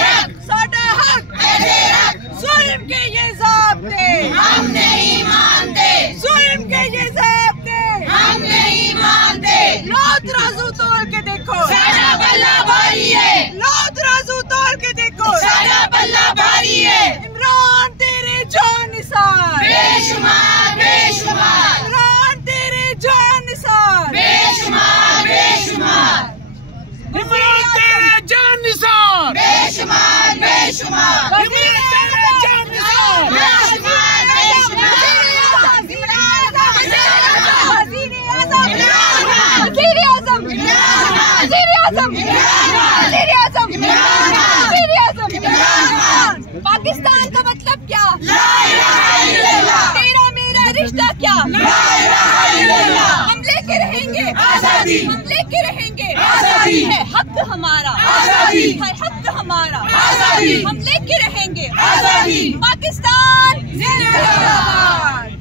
رکھ ساڈا حق ایسے رکھ ظلم کے یہ ضابطے ہم نہیں مانتے ظلم کے یہ ضابطے ہم نہیں مانتے لو ترازو توڑ کے دیکھو سارا بلہ بھاری ہے لو ترازو توڑ کے دیکھو سارا بلہ بھاری ہے عمران تیرے جان نثار بے شمار بے شمار عمران تیرے جان نثار بے شمار بے شمار عمران تیرے جان نثار بے شمار بے شمار وزیر اعظم بے شمار بے شمار وزیر اعظم وزیر اعظم وزیر اعظم وزیر اعظم وزیر اعظم پاکستان کا مطلب کیا لا الہ الا اللہ تیرا میرا رشتہ کیا لا الہ الا اللہ ہم لے کے رہیں گے آزادی ہم لے کے رہیں گے آزادی ہے حق ہمارا آزادی ہے حق ہمارا آزادی ہم لے کے رہیں گے آزادی پاکستان زندہ باد